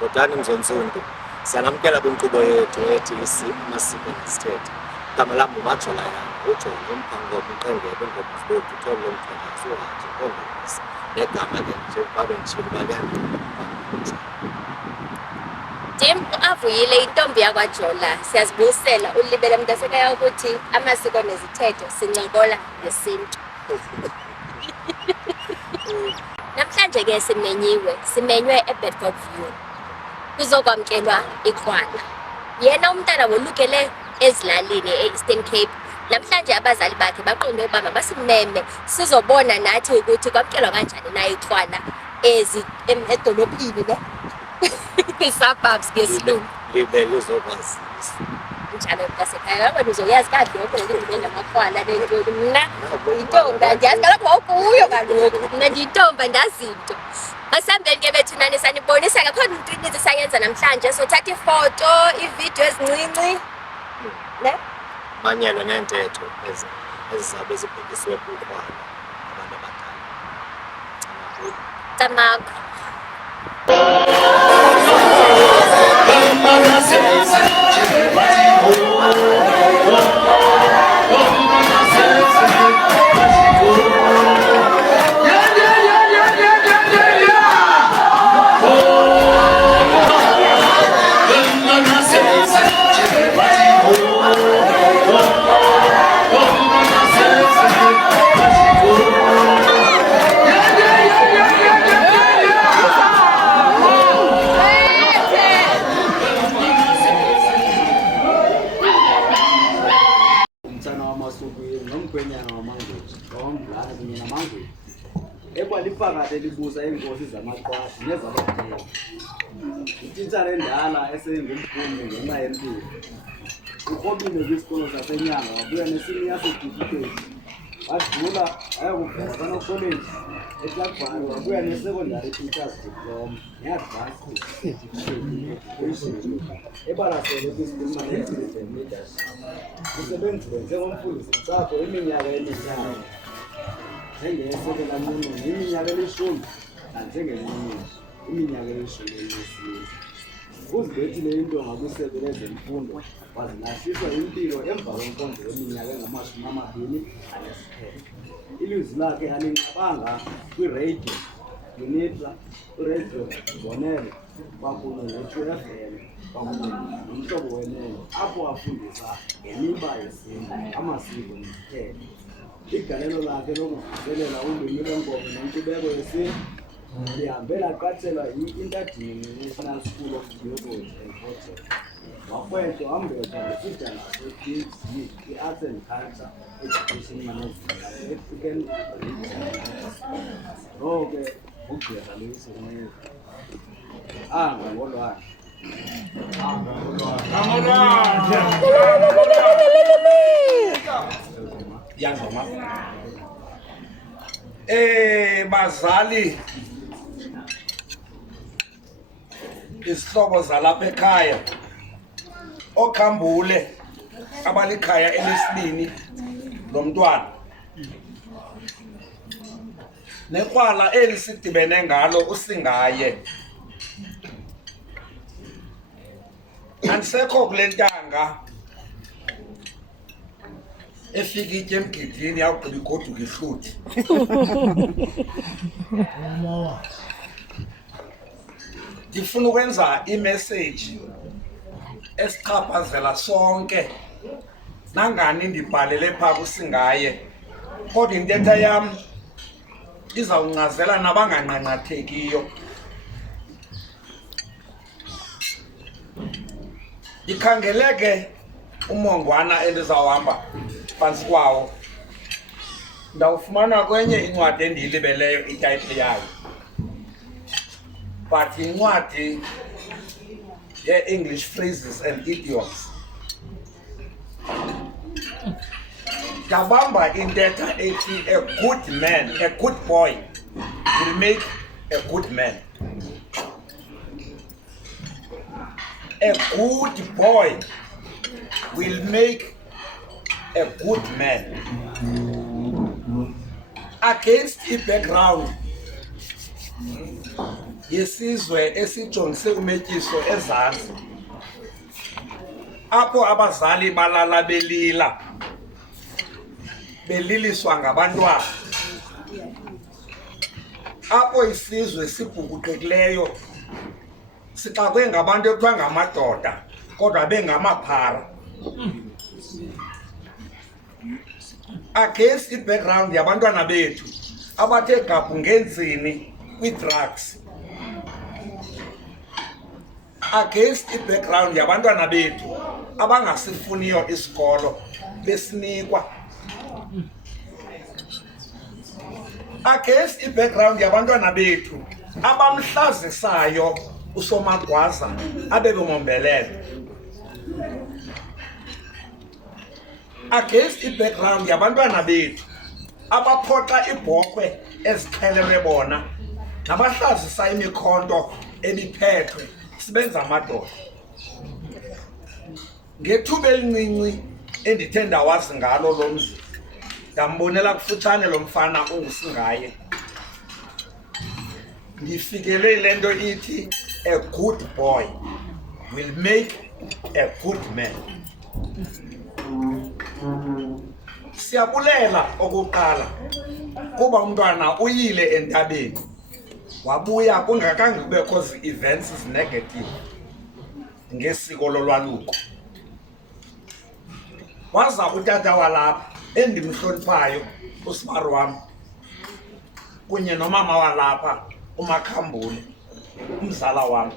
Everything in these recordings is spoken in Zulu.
Kodwa Mzonsundu siyanamkela kwinkqubo yethu ethi amasiko nezithethe. Igama lam nguMajola yam, uJola uMphangoma uQengebe ngoMfuthu uTholo Mthandazo uHaji Ongomisa. Negama ke nje babe ndishilo bakuyanto. Dim avuyile intombi yakwaJola. Siyazibuyisela ulibele mntasekhaya ukuthi amasiko nezithethe sincokola ngesintu. Namhlanje ke simenywe eBedford View. Kuzokwamkelwa ikrwala. Yena umntana wolukele ezilalini e-Eastern Cape. Namhlanje abazali bakhe baqonde ukuba basimeme sizobona nathi ukuthi kwamkelwa kanjani na ikrwala edolophini ne suburbs ngesilungu. Libe lizokwaziswa. Njalo mntasekhaya wena uzoyazi kahle ukuthi namakrwala lento mna intombi andiyazi kaloku wawukuyo kaloku mna ndiyintombi andazinto. Masihambeni ke bethu nani sanibonisa kakhulu into eninzi sayenza namhlanje, sothatha ifoto iividiyo ezincinci ne Manyelwe neentetho ezizabe zibhekiswe kukrwala abantu abadala. Tamakho. Ekwalifakade libusa iinkosi zamaqwashi nezabathela. Ititshala endala esengumphumi ngenxa yempilo. Ukrobile kwisikolo sasenyanga wabuya nesenior certificate. Wadlula ayokufunda kanokolleji eClarkville wabuya ne-secondary teachers diploma ne-advanced education ebalasele kwi-school management and leadership. Usebenzile njengomfundisi-ntsapho iminyaka emihlanu. Njengesekela munhu iminyaka elishumi nanjengeminye iminyaka elishumi elinesibili. Uzibethile intonga kwisebe lezemfundo wazilahlisa impilo emva kwenkonzo yeminyaka engama-27. Ilizwi lakhe alinqabanga kwireyidiyo Unitra, ireyidiyo Bonele kwakunye ne-2 FM kwakunye nomhlobo wenene apho afundisa ngemiba yesintu, amasiko nezithethe. Igalelo lakhe lokuvuselela ulwimi lwenkobe nenkcubeko yesintu lihambe laqatshelwa yi-International School of Theology and Project. Wakwetho wambetha ngesidanga se-PhD i-Arts and Culture Education Management e-African Region. Lo ke ugqirha Loyiso Nqevu ngolwandle. Yangoma. Bazali isihlobo zalapha ekhaya okhambule abalikhaya elesibini lomntwana nekrwala elisidibene ngalo usingaye. Andisekho kule ntanga efika itye emgidini yawugqiba igoduka ihluthi. Ndifuna ukwenza imessage esichaphazela sonke nangani ndibhalele phaa kusingaye, kodwa intetha yam izawuncazela nabanganqanqathekiyo. Ikhangeleke umongwana endizawuhamba phantsi kwawo. Ndawufumana kwenye incwadi endiyilibeleyo itayitile yayo, but incwadi ye-English phrases and idioms. Ndabamba intetha ethi a good man, a good boy will make a good man. A good boy will make a good man. Against the background yesizwe esijongise umetyiso ezantsi, apho abazali balala beliliswa ngabantwana, apho isizwe sibhukuqekileyo sixakwe ngabantu ekuthiwa ngamadoda kodwa bengamaphara, against i-background yabantwana bethu abathe gabhu ngentsini kwi-drugs, against i-background yabantwana bethu abangasifuniyo isikolo besinikwa, against i-background yabantwana bethu abamhlazisayo usomagwaza abe bemombelele, against i-background yabantwana bethu abaphoxa ibhokhwe ezixhelelwe bona nabahlazisa imikhonto ebiphethwe sibenza amadoda. Ngethuba elincinci endithe ndawazi ngalo lo mzi, ndambonela kufutshane lo mfana ungusingaye, ndifikele le nto ithi a good boy will make a good man. Siyabulela okokuqala kuba umntwana uyile entabeni wabuya kungakhange kubekho zi-events negative ngesiko lolwaluko. Waza utata walapha endimhloniphayo usibari wam kunye nomama walapha uMakhambule umzala wam,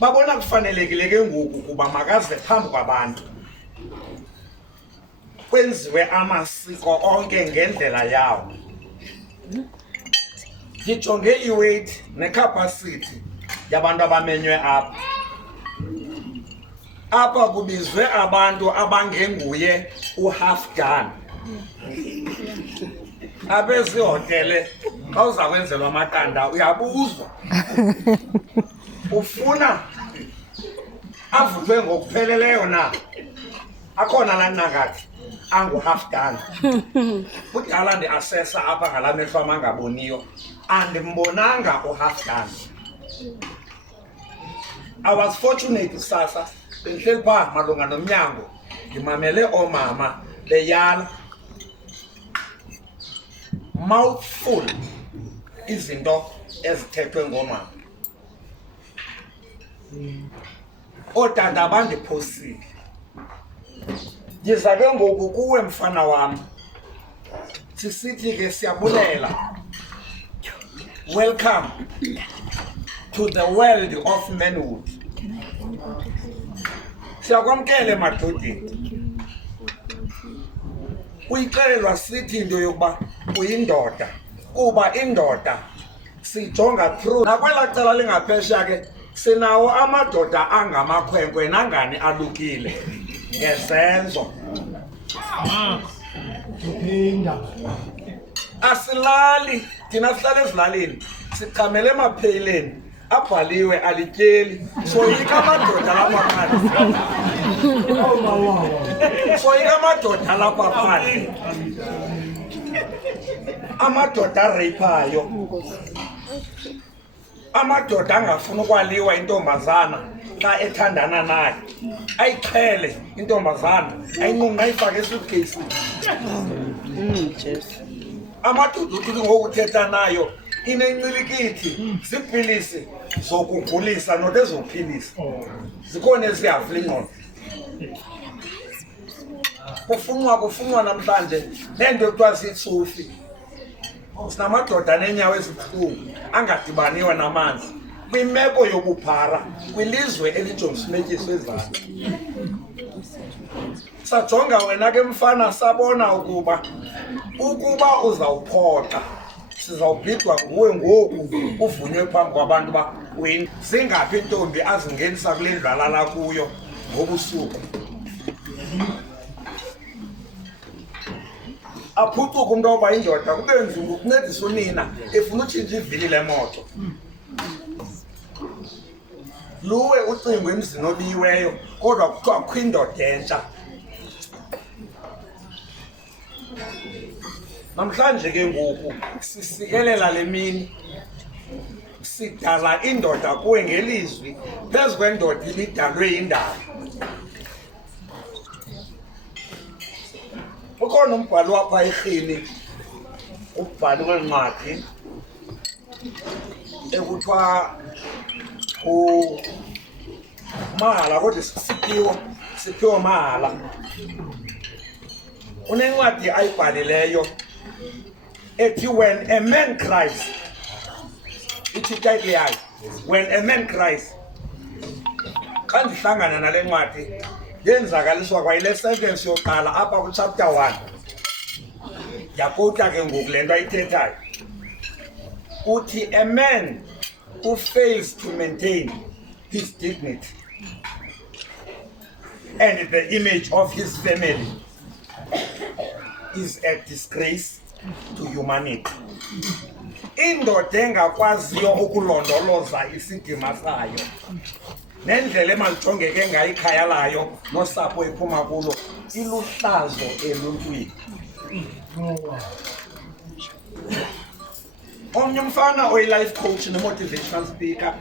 babona kufanelekile ke ngoku kuba makaze phambi kwabantu kwenziwe amasiko onke ngendlela yawo. Ndijonge iweight necapacity yabantu abamenywe apha kubizwe abantu abangenguye u-half done. Abezihotele xa uza kwenzelwa amaqanda uyabuzwa ufuna avuthwe ngokupheleleyo na, akhona laa nqangathi angu-half done. Kudala ndi-asesa apha ngala mehlo amangaboniyo, andimbonanga u-half done. I was fortunate sasa bendihleli phaa malunga nomnyango ndimamele oomama beyala mouthful izinto ezithethwe ngoomama. Ootata bandiphosile. Ndiza ke ngoku kuwe mfana wam sisithi ke siyabulela, welcome to the world of manhood. Siyakwamkele madodeni, uyixelelwa sithi into yokuba uyindoda kuba indoda sijonga through. Nakwela cala lingaphesha ke sinawo amadoda angamakhwenkwe nangani alukile ngesenzo. Asilali thina sihlala ezilalini sichamele emapheyileni abhaliwe alityeli, soyika amadoda lapha phandle, soyika amadoda lapha phandle, amadoda areyiphayo, amadoda angafuni ukwaliwa intombazana xa ethandana naye, ayixhele intombazana ayinqunqa ayifake esuitcase. Amadoda uthi ngokuthetha nayo inencilikithi ziipilisi zokugulisa not ezophilisa, zikhona eziyavula ingqondo. Kufunwa namhlanje neento ekuthiwa ziitsufi. Sinamadoda neenyawo ezibuhlungu angadibaniyo namanzi kwimeko yobuphara kwilizwe elijongisa umetyiso ezantsi. Sajonga wena ke mfana, sabona ukuba uzawuphoxa sizawubhidwa nguwe ngoku uvunywe phambi kwabantu uba zingaphi intombi azingenisa kule ndlu alala kuyo ngobusuku. Aphucuka umntu oba indoda kube nzima ukuncedisa unina efuna utshintsha ivili lemoto. Luwe ucingo emzini obiyiweyo kodwa kuthiwa kukho indoda entsha. Namhlanje ke ngoku sisikelela le mini sidala indoda kuwe ngelizwi phezu kwendoda ibidalwe yindalo. Ukhona umbhalo wapha eRhini, umbhalo wencwadi ekuthiwa mahala, kodwa siphiwo mahala. Unencwadi ayibhalileyo ethi when a man cries, ithi title yayo, when a man cries. Xa ndihlangana nale ncwadi yenzakaliswa kwayile sentence yoqala apha kuchapter 1, yakota ke ngoku le nto ayithethayo. Uthi a man who fails to maintain his dignity and the image of his family is a disgrace to humanity. Indoda engakwaziyo ukulondoloza isidima sayo nendlela emalijongeke ngayo ikhaya layo nosapho ephuma kulo iluhlazo eluntwini. Omnye umfana oyi-life coach ne-motivational speaker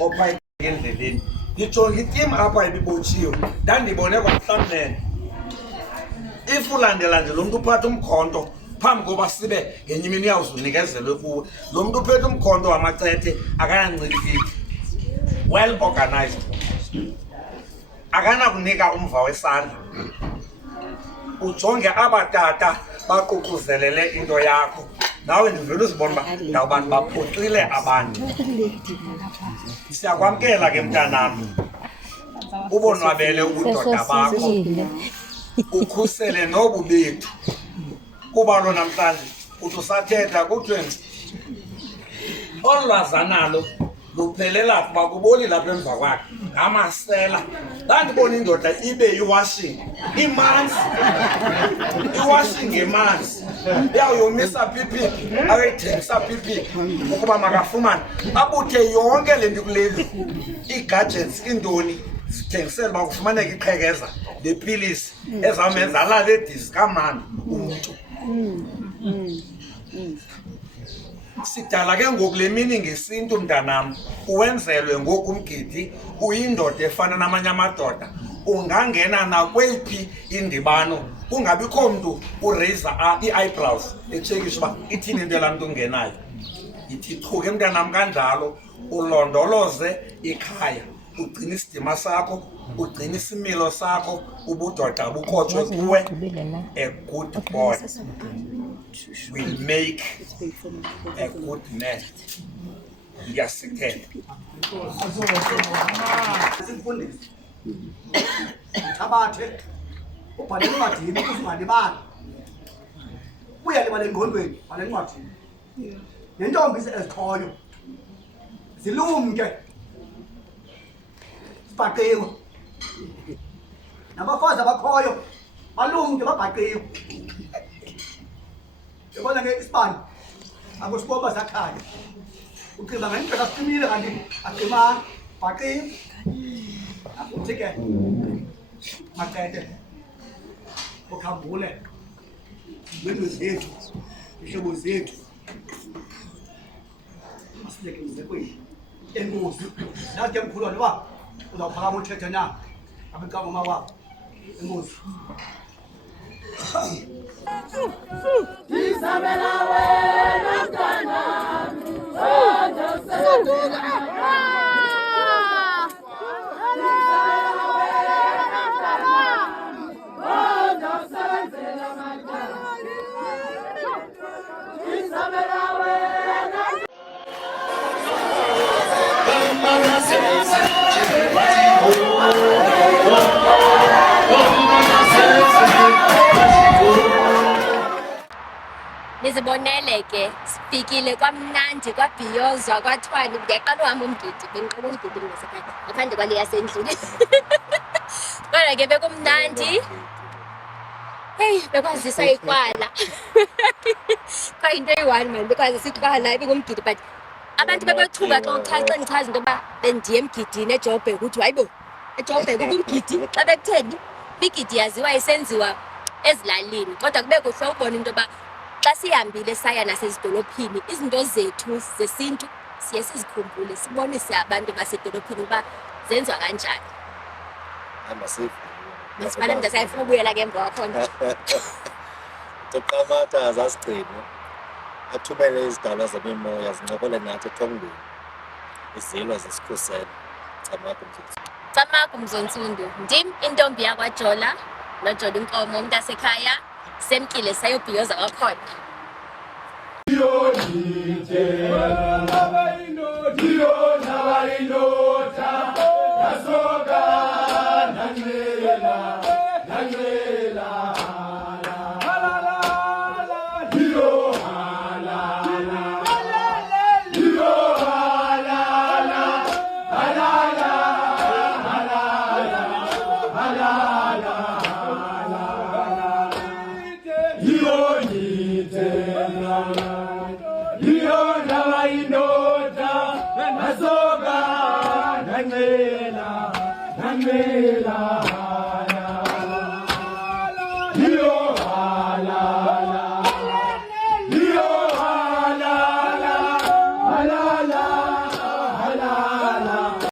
opha endleleni ndijonga itim apha ibibotshiwe, ndandibone kwamhlawumbe if ulandela lo mntu uphatha umkhonto phambi koba sibe ngenye imini uyawuzunikezelwe kuwe. Lo mntu uphethe umkhonto wamacethe akanancikifiki, well organized, akanakunika umva wesandla. Ujonge abatata baququzelele into yakho, nawe ndivele uzibona uba ndawubantu baphucile abantu. Siyakwamkela ke mntanam, ubonwabele ubudoda bakho, ukhusele nobu bethu, kuba lo namhlanje uthi usathetha kuthiwe olu lwazanalo luphelela kuba kuboli lapha emva kwakhe ngamasela. Ndandibona indoda ibe iwashing imanzi, iwashing ngemanzi, iyawuyomisa pipipi ayoyithengisa pipipi ukuba makafumane abuthe yonke le nto kuleli, ii-gadgets, iintoni zithengisela uba kufumaneka iqhekeza lepilisi ezawumenza alale edizi kamani umntu. Sidala ke ngoku le mini ngesintu mntanam, uwenzelwe ngoku umgidi, uyindoda efana namanye amadoda, ungangena nakweyiphi indibano kungabikho mntu uraiza ii-eyebrows etshekisha uba ithini into laa mntu ungenayo. Yithi chuke mntanam kanjalo, ulondoloze ikhaya, ugcine isidima sakho, ugcine isimilo sakho, ubudoda bukhotshwe kuwe. A good boy will make a good man. Ngiyasithemba. Simfundisi Thabathe ubhale encwadini uzingalibali, uyalibala engqondweni, bhala encwadini. Nentombi ezikhoyo zilumke, sibhaqiwe, nabafazi abakhoyo balumke babhaqiwe. Yabona ke isibani akusiboba sakhaya, ucinga ngendoda siqinile kanti aqimanga, bhaqiwe. Akuthi ke macede ukhambule izindlu zethu, ihlobo zethu, asilekeze kwethu enkosi. Nathi mkhulwane uba uzawuphakama uthethe na abekama mama wakho enkosi. Isabela wena mntanami, wena useduka. Nizibonele ke sifikile kwamnandi kwabhiyozwa kwathwani, ndiyaqala uhamba umgidi, bendiqala umgidi ngasekhaya ngaphandle kwale yasendlini. Kodwa ke bekumnandi. Hey, bekwazisa ikrwala. Kwayinto eyi-one man, bekwazisa ikrwala ibingumgidi, but abantu bebechuba xa ndichaza into yoba bendiye emgidini eJoburg, ukuthi hayibo eJoburg kumgidi. Xa bekutheni imigidi yaziwa isenziwa ezilalini, kodwa kube kuhle ubona into yoba xa sihambile saya nasezidolophini izinto zethu zesintu siye sizikhumbule sibonise abantu basedolophini uba zenziwa kanjani. Masipala ndasayifuna ubuyela ke emva kwakhona. Toqamata zasigcine athumele izidalwa zemimoya zincokole nathi ethongweni izilo zisikhusele. Camagu Mzontsundu, ndim intombi yakwaJola noJola Inkomo umntasekhaya semkile sayobhiyoza kwakhona. Nangela